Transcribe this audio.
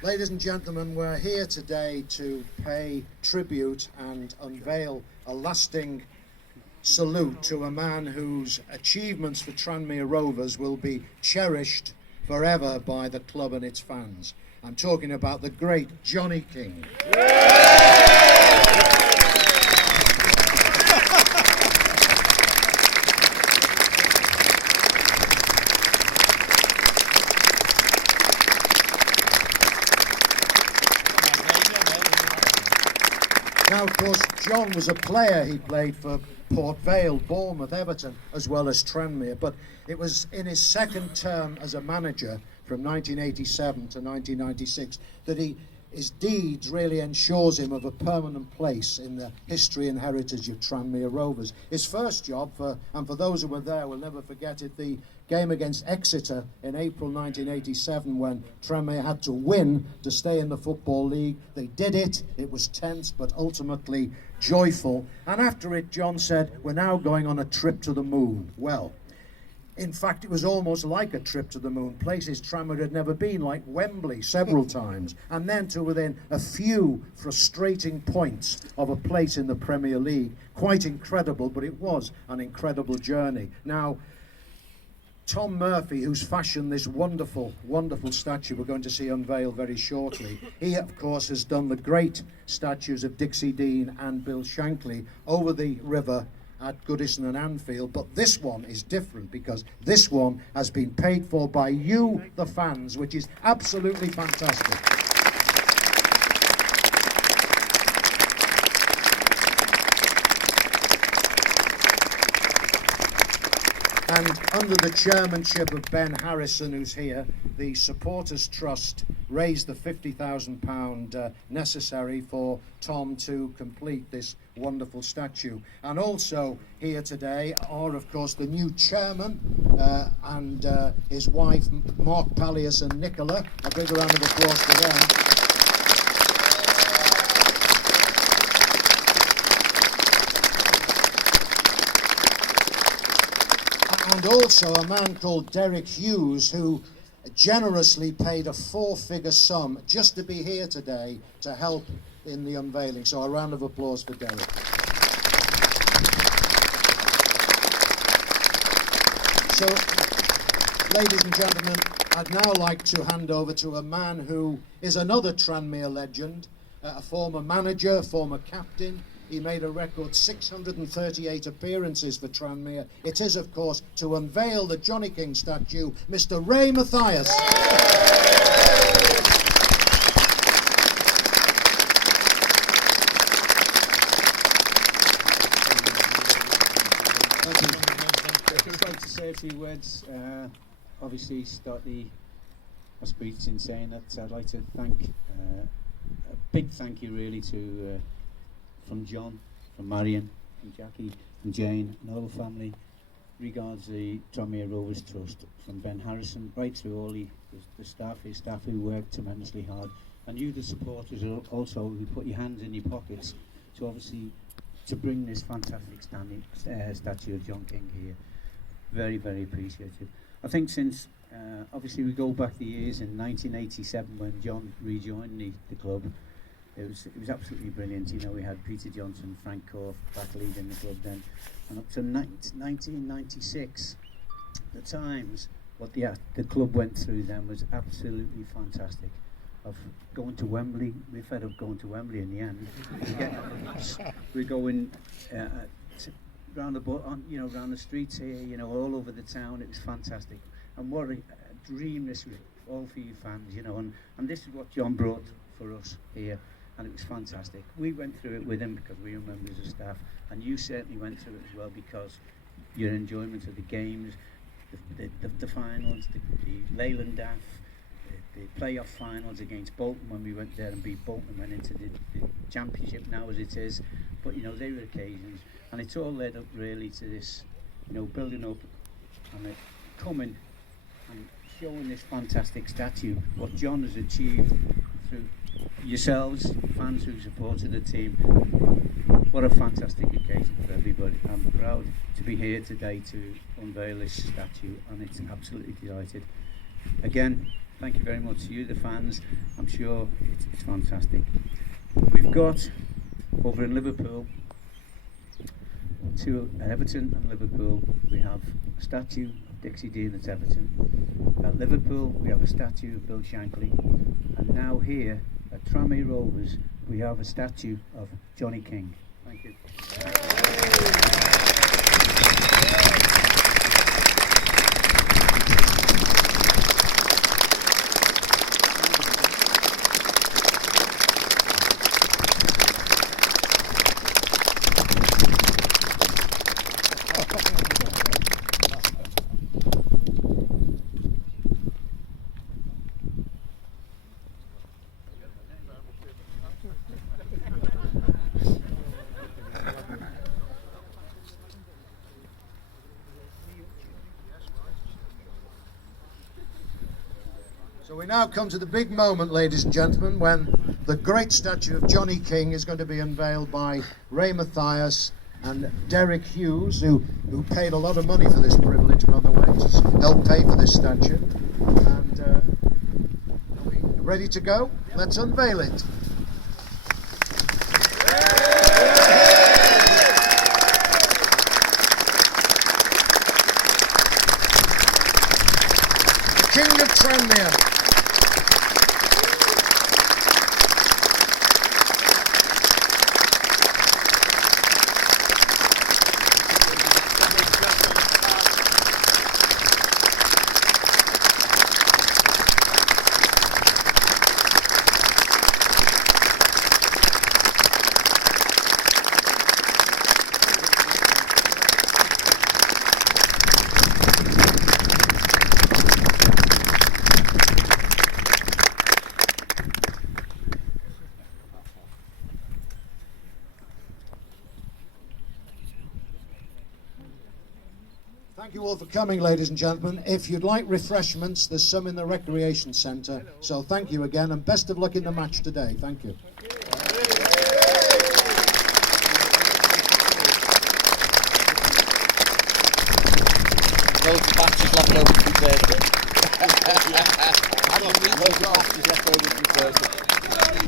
Ladies and gentlemen, we're here today to pay tribute and unveil a lasting salute to a man whose achievements for Tranmere Rovers will be cherished forever by the club and its fans. I'm talking about the great Johnny King. Now, of course, John was a player. He played for Port Vale, Bournemouth, Everton, as well as Tranmere. But it was in his second term as a manager from 1987 to 1996 that his deeds really ensures him of a permanent place in the history and heritage of Tranmere Rovers. His first job, and for those who were there will never forget it, the game against Exeter in April 1987 when Tranmere had to win to stay in the Football League. They did it. It was tense but ultimately joyful. And after it, John said, "We're now going on a trip to the moon." Well, in fact, it was almost like a trip to the moon. Places Tranmere had never been, like Wembley several times, and then to within a few frustrating points of a place in the Premier League. Quite incredible, but it was an incredible journey. Now, Tom Murphy, who's fashioned this wonderful, wonderful statue we're going to see unveiled very shortly, he, of course, has done the great statues of Dixie Dean and Bill Shankly over the river at Goodison and Anfield, but this one is different because this one has been paid for by you, the fans, which is absolutely fantastic. And under the chairmanship of Ben Harrison, who's here, the Supporters Trust raised the £50,000 necessary for Tom to complete this wonderful statue. And also here today are, of course, the new chairman and his wife, Mark Pallius and Nicola. A big round of applause for them. And also a man called Derek Hughes, who generously paid a four-figure sum just to be here today to help in the unveiling. So a round of applause for Derek. So, ladies and gentlemen, I'd now like to hand over to a man who is another Tranmere legend, a former manager, former captain. He made a record 638 appearances for Tranmere. It is, of course, to unveil the Johnny King statue, Mr. Ray Matthias. Thank you. I'd just like to say a few words. Obviously, start my speech in saying that I'd like to thank, a big thank you really to from John, from Marion, from Jackie, from Jane, and all the family. Regards the Tranmere Rovers Trust, from Ben Harrison, right through all the staff, his staff who worked tremendously hard, and you, the supporters, also who put your hands in your pockets to obviously to bring this fantastic standing statue of John King here. Very, very appreciated. I think since obviously we go back the years in 1987 when John rejoined the club. it was absolutely brilliant. You know, we had Peter Johnson, Frank Corf back leading the club then, and up to 1996, the times what the club went through then was absolutely fantastic. Of going to Wembley, we fed up going to Wembley in the end. We're going round the streets here, you know, all over the town. It was fantastic, and what a dream this was all for you fans, you know. And this is what John brought for us here, and it was fantastic. We went through it with him because we were members of staff, and you certainly went through it as well because your enjoyment of the games, the finals, the Leyland Daff, the playoff finals against Bolton when we went there and beat Bolton and went into the championship now as it is. But you know, they were occasions, and it's all led up really to this, you know, building up and it coming and showing this fantastic statue, what John has achieved through yourselves, fans who supported the team. What a fantastic occasion for everybody. I'm proud to be here today to unveil this statue, and it's absolutely delighted. Again, thank you very much to you, the fans. I'm sure it's fantastic. We've got over in Liverpool, at Everton and Liverpool, we have a statue of Dixie Dean at Everton. At Liverpool, we have a statue of Bill Shankly. And now here at Tranmere Rovers, we have a statue of Johnny King. Thank you. So we now come to the big moment, ladies and gentlemen, when the great statue of Johnny King is going to be unveiled by Ray Matthias and Derek Hughes, who paid a lot of money for this privilege, by the way, to help pay for this statue. And are we ready to go? Let's unveil it. The King of Tranmere. Thank you all for coming, ladies and gentlemen. If you'd like refreshments, there's some in the recreation centre. So thank you again, and best of luck in the match today. Thank you. Loads of batches left over from Prenton. Loads of batches left over from Prenton.